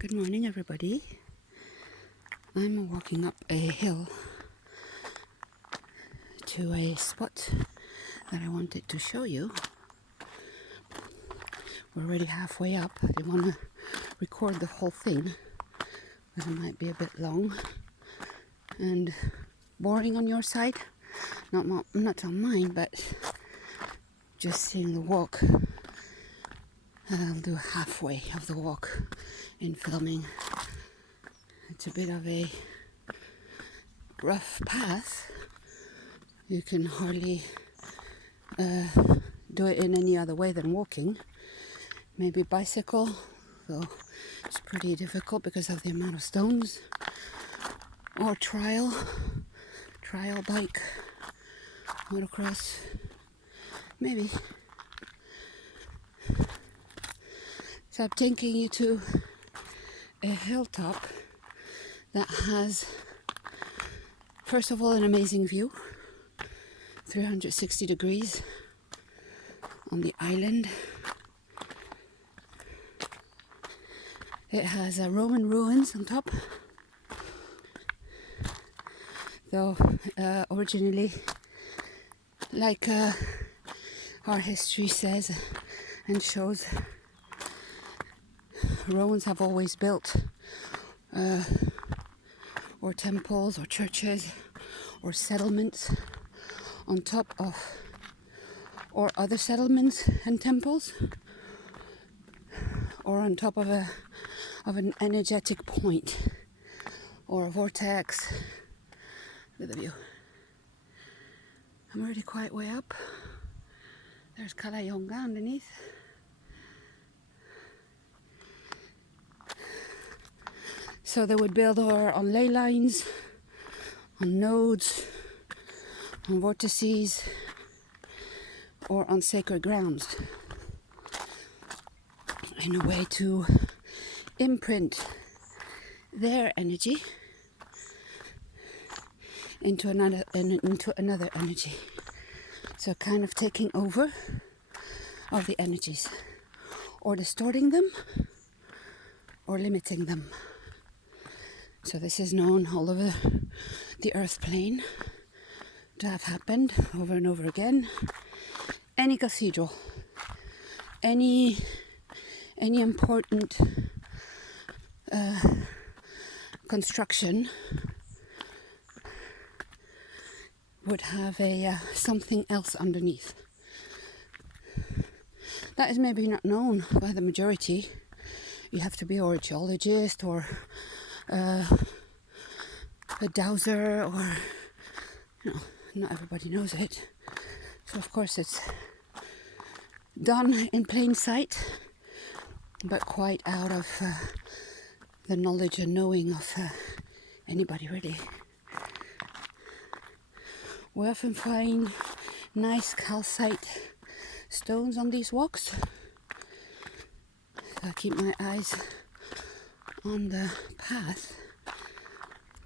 Good morning, everybody. I'm walking up a hill to a spot that I wanted to show you. We're already halfway up. I didn't want to record the whole thing, but it might be a bit long and boring on your side. Not on mine, but just seeing the walk. I'll do halfway of the walk in filming. It's a bit of a rough path. You can hardly do it in any other way than walking. Maybe bicycle, though it's pretty difficult because of the amount of stones. Or trial bike, motocross, maybe. So I'm taking you to a hilltop that has, first of all, an amazing view, 360 degrees on the island. It has Roman ruins on top, though originally, like our history says and shows, Romans have always built or temples or churches or settlements on top of, or other settlements and temples, or on top of an energetic point or a vortex. Look at the view. I'm already quite way up. There's Cala Llonga underneath. So they would build on ley lines, on nodes, on vortices, or on sacred grounds, in a way to imprint their energy into another energy. So kind of taking over of the energies, or distorting them, or limiting them. So this is known all over the earth plane to have happened over and over again. Any cathedral, any important construction would have a something else underneath. That is maybe not known by the majority. You have to be an archaeologist or a dowser, or not everybody knows it. So of course it's done in plain sight, but quite out of the knowledge and knowing of anybody really. We often find nice calcite stones on these walks. So I keep my eyes on the path,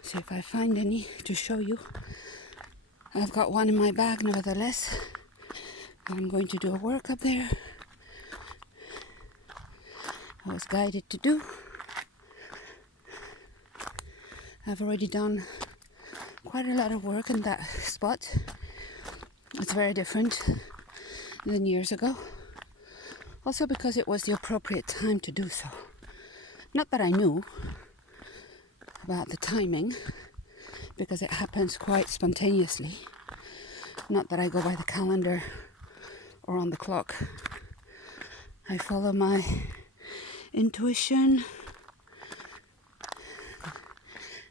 see if I find any to show you. I've got one in my bag nevertheless. I'm going to do a work up there. I was guided to do. I've already done quite a lot of work in that spot. It's very different than years ago. Also because it was the appropriate time to do so. Not that I knew about the timing, because it happens quite spontaneously. Not that I go by the calendar or on the clock. I follow my intuition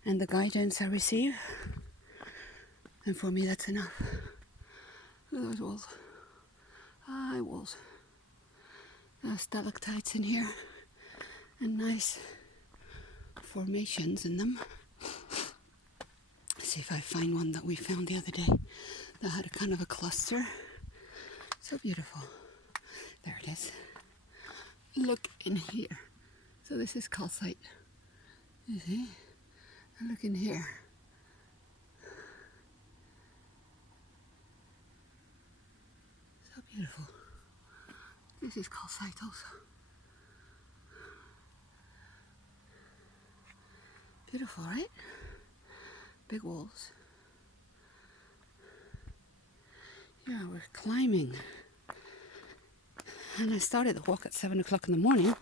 and the guidance I receive, and for me that's enough. Look at those walls. High walls. There are stalactites in here and nice formations in them. Let's see if I find one that we found the other day that had a kind of a cluster. So beautiful. There it is. Look in here. So this is calcite. You see? And look in here. So beautiful. This is calcite also. Beautiful, right? Big walls. Yeah, we're climbing. And I started the walk at 7 o'clock in the morning.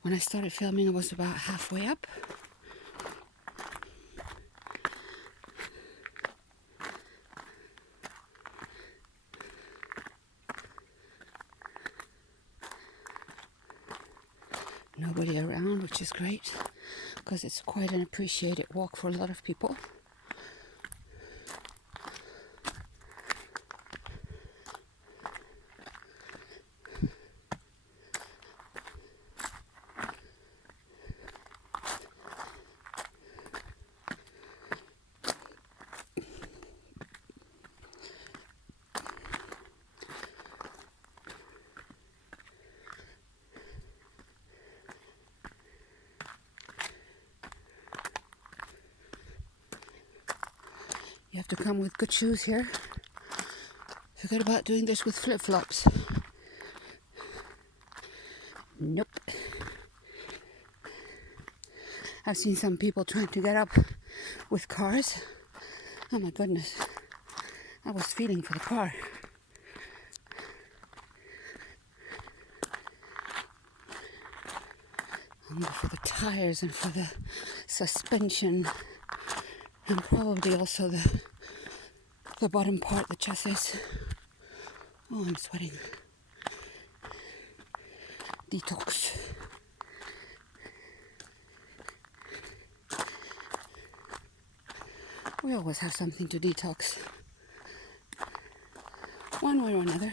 When I started filming, I was about halfway up. Nobody around, which is great, because it's quite an appreciated walk for a lot of people. You have to come with good shoes here. Forget about doing this with flip-flops. Nope. I've seen some people trying to get up with cars. Oh my goodness. I was feeling for the car. And for the tires and for the suspension. And probably also the bottom part, the chassis. Oh, I'm sweating. Detox. We always have something to detox. One way or another.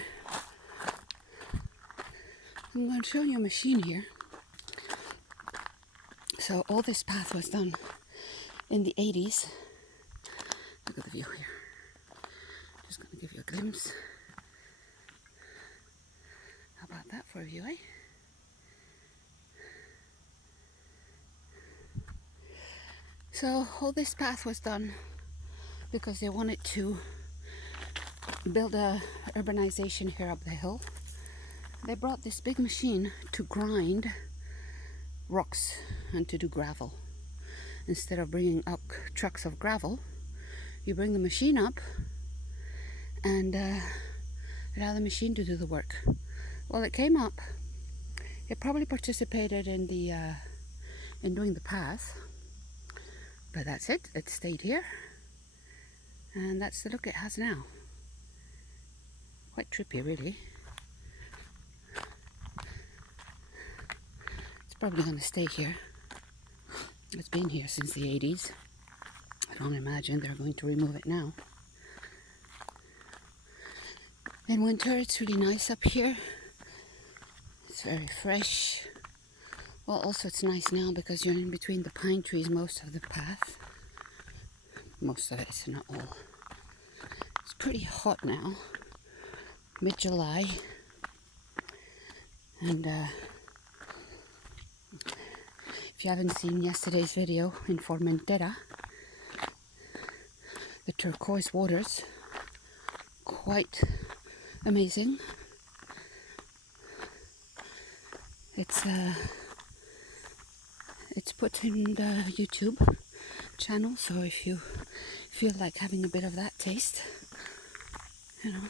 I'm going to show you a machine here. So all this path was done in the 80s. Look at the view here. Just going to give you a glimpse. How about that for a view, eh? So all this path was done because they wanted to build a urbanization here up the hill. They brought this big machine to grind rocks and to do gravel. Instead of bringing up trucks of gravel, you bring the machine up and allow the machine to do the work. Well, it came up. It probably participated in the in doing the path, but that's it. It stayed here, and that's the look it has now. Quite trippy, really. It's probably going to stay here. It's been here since the 80s. I don't imagine they're going to remove it now. In winter, it's really nice up here. It's very fresh. Well, also it's nice now because you're in between the pine trees most of the path. Most of it, not all. It's pretty hot now. Mid-July. And if you haven't seen yesterday's video in Formentera, the turquoise waters, quite amazing. It's put in the YouTube channel, so if you feel like having a bit of that taste, you know,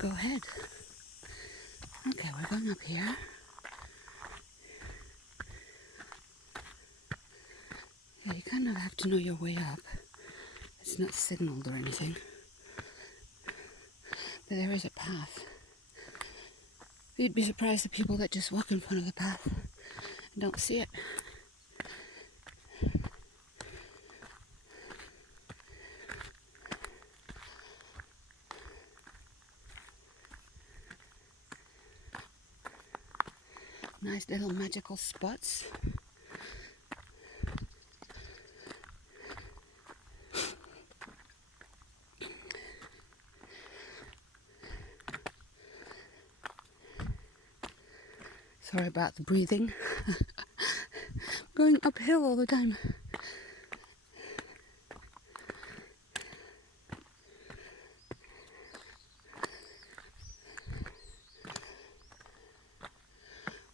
go ahead. Okay, we're going up here. Yeah, you kind of have to know your way up. It's not signaled or anything. But there is a path. You'd be surprised the people that just walk in front of the path and don't see it. Nice little magical spots. Sorry about the breathing. Going uphill all the time.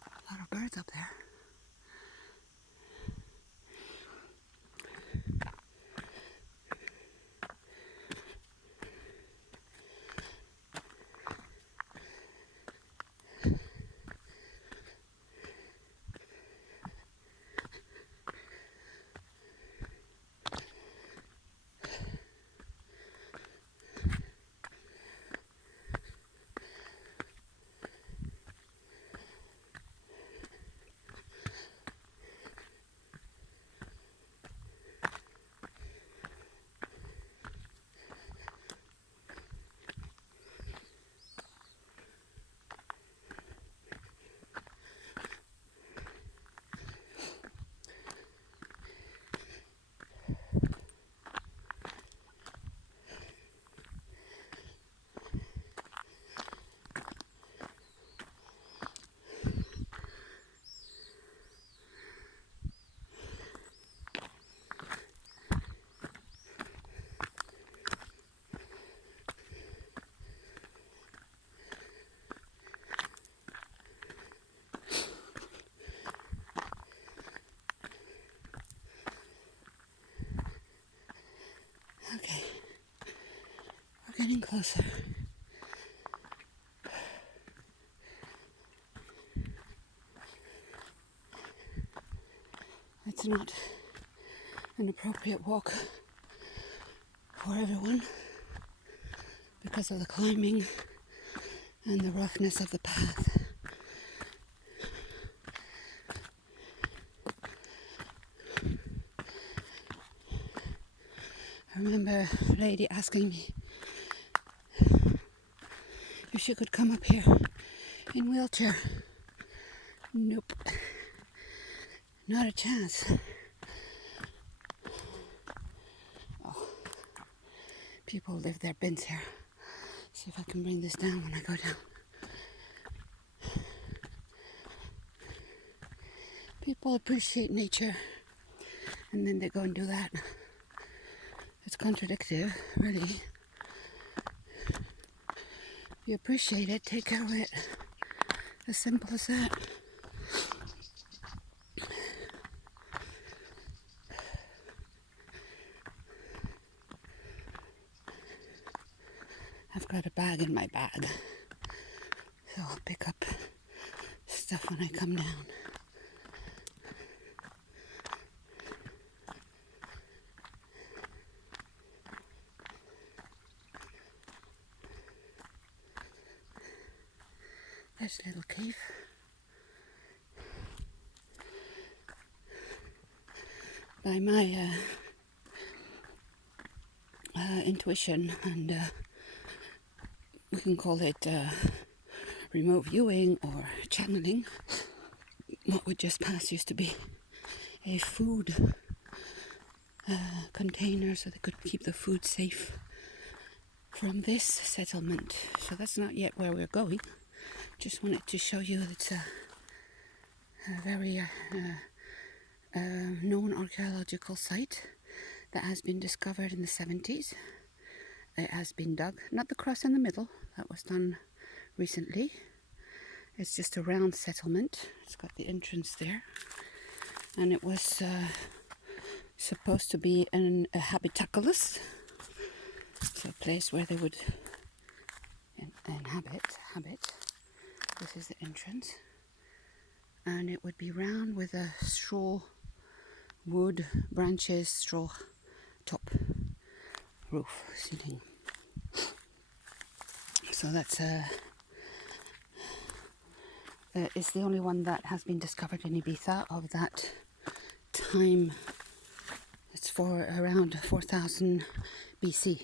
A lot of birds up there. getting closer. It's not an appropriate walk for everyone because of the climbing and the roughness of the path. I remember a lady asking me if she could come up here in wheelchair. Nope, not a chance. Oh, people leave their bins here. See if I can bring this down when I go down. People appreciate nature and then they go and do that. It's contradictory, really. If you appreciate it, take care of it. As simple as that. I've got a bag in my bag, so I'll pick up stuff when I come down. There's a little cave. By my intuition, and we can call it remote viewing or channeling, what we just passed used to be a food container so they could keep the food safe from this settlement. So that's not yet where we're going. Just wanted to show you that it's a very known archaeological site that has been discovered in the 70s. It has been dug, not the cross in the middle, that was done recently. It's just a round settlement. It's got the entrance there, and it was supposed to be a habitaculus, so a place where they would inhabit. This is the entrance, and it would be round with a straw, wood, branches, straw top roof ceiling. So that's it's the only one that has been discovered in Ibiza of that time. It's for around 4000 BC.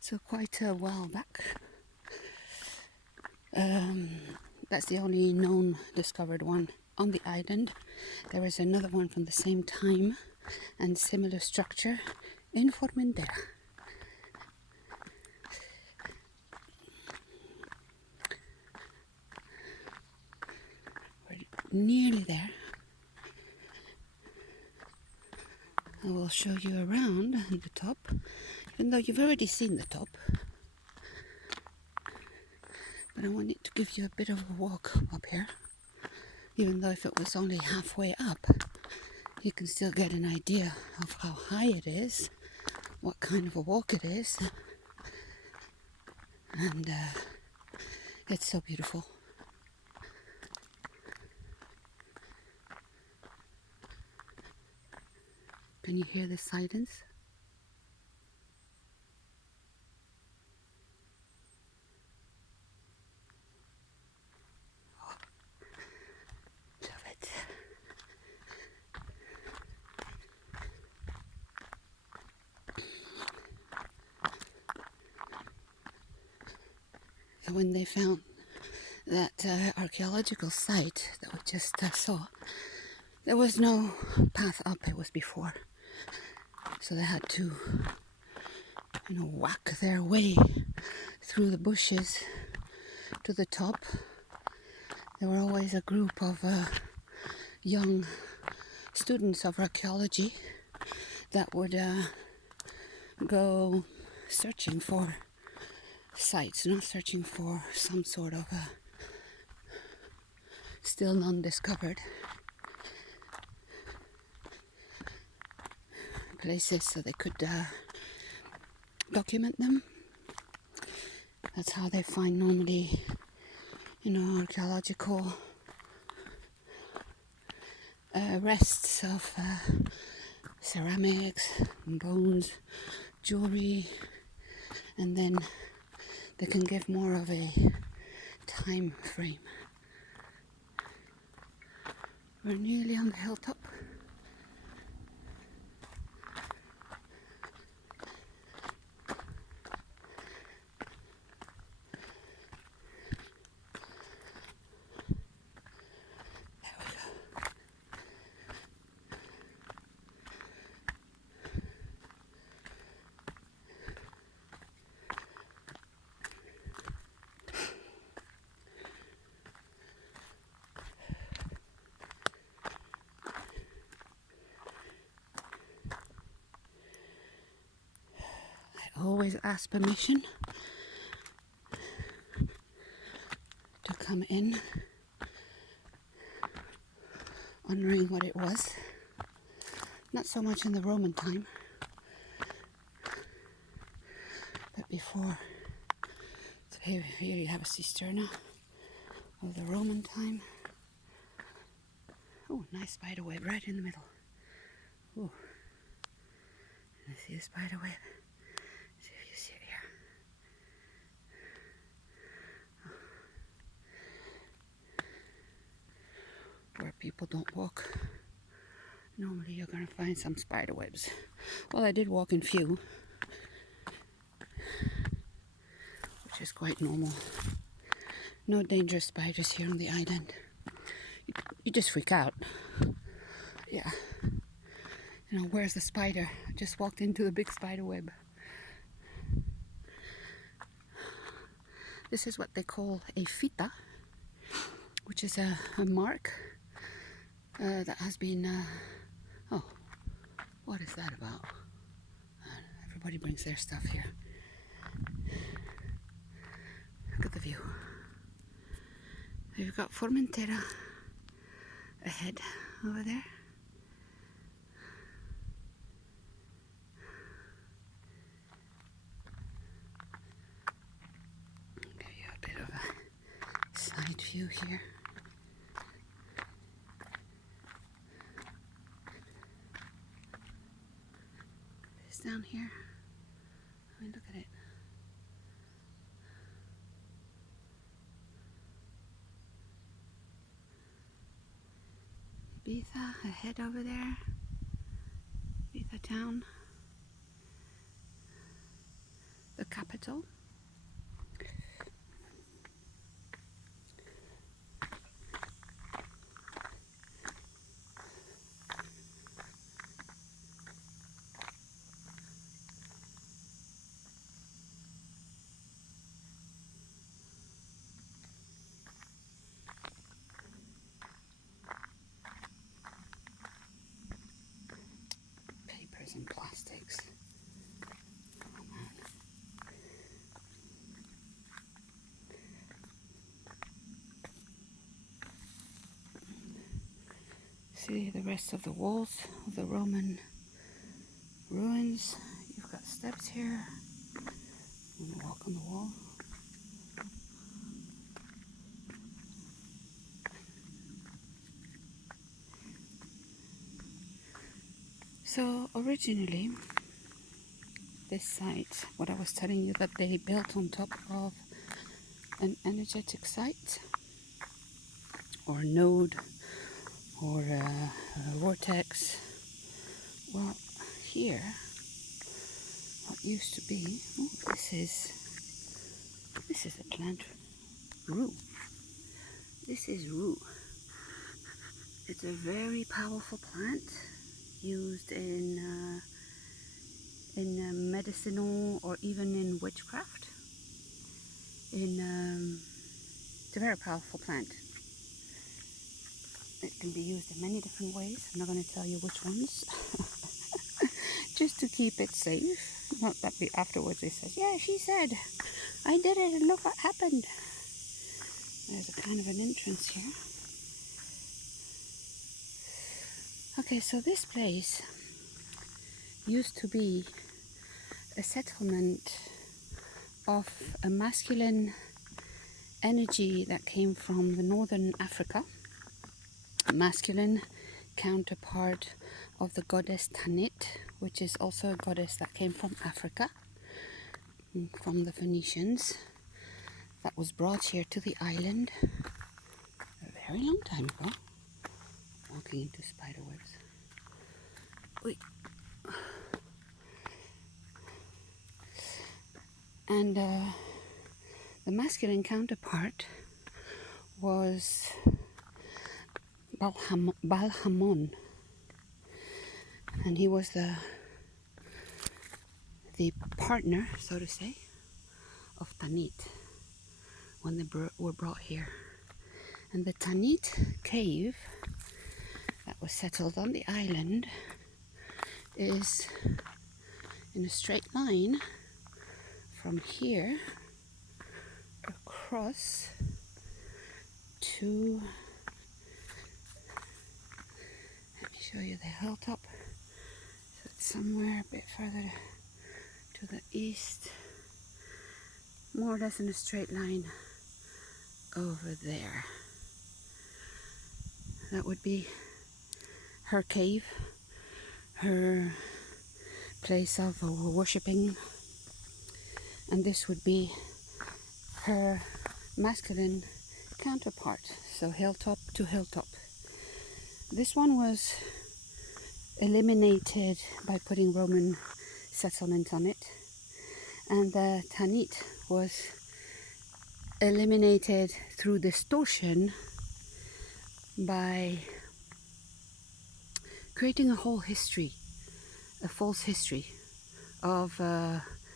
So quite a while back. That's the only known discovered one on the island. There is another one from the same time and similar structure in Formentera. We're nearly there. I will show you around the top, even though you've already seen the top. But I wanted to give you a bit of a walk up here. Even though if it was only halfway up, you can still get an idea of how high it is, what kind of a walk it is. And it's so beautiful. Can you hear the silence? Oh, love it. So when they found that archaeological site that we just saw, there was no path up. It was before. So they had to, whack their way through the bushes to the top. There were always a group of young students of archaeology that would go searching for sites, not searching for some sort of still non-discovered places, so they could document them. That's how they find normally, archaeological rests of ceramics, bones, jewelry, and then they can give more of a time frame. We're nearly on the hilltop. Always ask permission to come in, honoring what it was. Not so much in the Roman time, but before. So here you have a cisterna of the Roman time. Oh, nice spider web right in the middle. Oh, I see a spider web. See if you see it here. Where people don't walk. Normally you're going to find some spider webs. Well, I did walk in few, which is quite normal. No dangerous spiders here on the island. You just freak out. Yeah. Where's the spider? I just walked into the big spider web. This is what they call a fita, which is a mark that has been... oh, what is that about? Everybody brings their stuff here. Look at the view. We've got Formentera ahead over there. Give you a bit of a side view here. It's down here. I mean, look at it. Ibiza ahead over there. Ibiza town. The capital. Papers and plastics. Oh man. See the rest of the walls of the Roman ruins. You've got steps here. I'm going to walk on the wall. So originally, this site, what I was telling you, that they built on top of an energetic site, or a node, or a vortex. Well, here, what used to be, this is a plant, rue. This is rue. It's a very powerful plant used in medicinal or even in witchcraft. It's a very powerful plant. It can be used in many different ways. I'm not going to tell you which ones, just to keep it safe. Not that afterwards it says, yeah, she said, I did it and look what happened. There's a kind of an entrance here. Okay, so this place used to be a settlement of a masculine energy that came from the northern Africa, a masculine counterpart of the goddess Tanit, which is also a goddess that came from Africa, from the Phoenicians, that was brought here to the island a very long time ago. Walking into spider webs. Wait. And the masculine counterpart was Balhamon, and he was the partner, so to say, of Tanit when they were brought here. And the Tanit cave that was settled on the island is in a straight line from here across to, let me show you the hilltop. So it's somewhere a bit further to the east, more or less in a straight line over there. That would be her cave, her place of worshipping, and this would be her masculine counterpart, so hilltop to hilltop. This one was eliminated by putting Roman settlement on it, and the Tanit was eliminated through distortion by creating a whole history, a false history of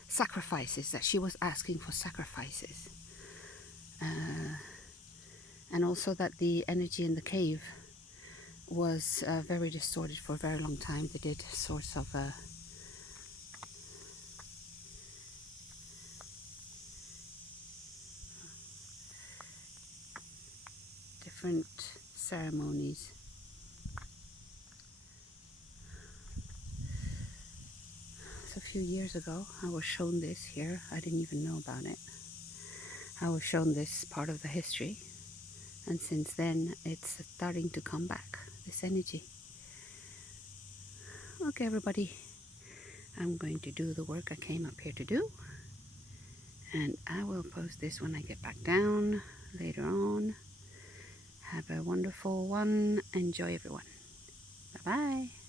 sacrifices, that she was asking for sacrifices, and also that the energy in the cave was very distorted for a very long time. They did sorts of different ceremonies. So a few years ago I was shown this here. I didn't even know about it. I was shown this part of the history, and since then it's starting to come back, this energy. Okay everybody, I'm going to do the work I came up here to do, and I will post this when I get back down later on. Have a wonderful one. Enjoy everyone. Bye bye.